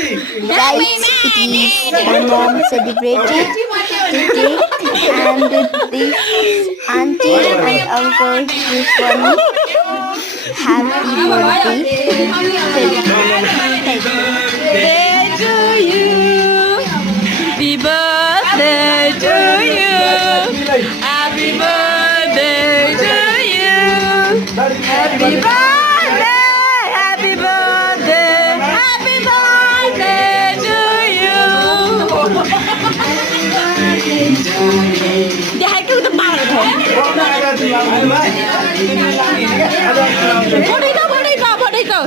Right, it is my mom celebrated the cake and this auntie and uncle wish one happy birthday celebration. Birthday to you. Happy birthday to you. Happy birthday to you. Happy birthday. Happy birthday. Happy birthday to you. দেখাই কেউ তো পাগল হয় পড়াই দাও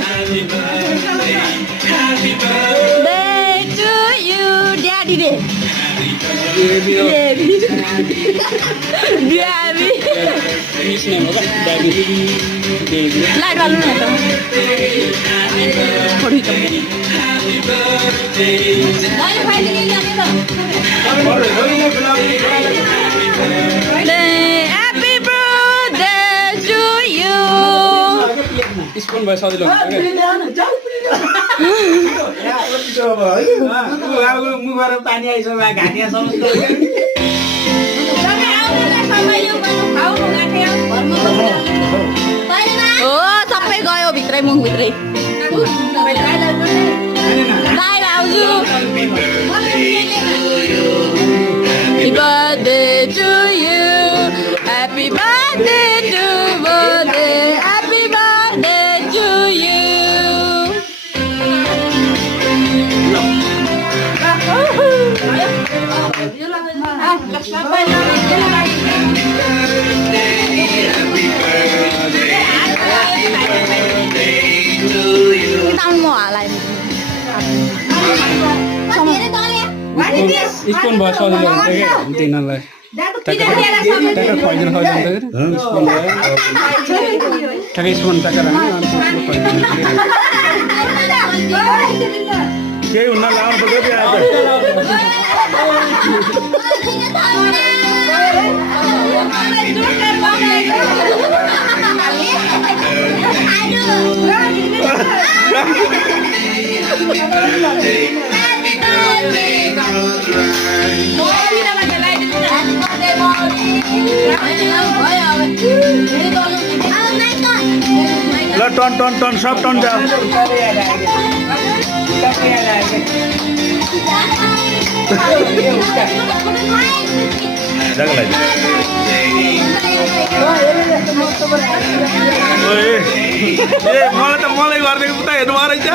Birthday to you, Daddy Day. Daddy. Light वालों ने तो थोड़ी कम Happy birthday to you. Spoon भयो सजिलो मुखबाट पानी आइसक्यो घाँटिया समस्या ओ सबै गयो भित्रै मुख भित्रै दाइ भाउजू Happy birthday to you. Happy birthday to birthday. Happy birthday to you. Tao mỏ lại spoon भयो सजिलो हुन्छ कि तिनीहरूलाई ट्याक्क खुवाइदिनु खोज्दाखेरि स्पुन भयो ठ्याक्कै स्पुन ट्याक्क राख्ने अनि केही हुन्न लाउनु पर्छ कि आज ल टन टन टन सब टन जाऊ मलाई त मलाई गरिदिएको उता हेर्नु रहेछ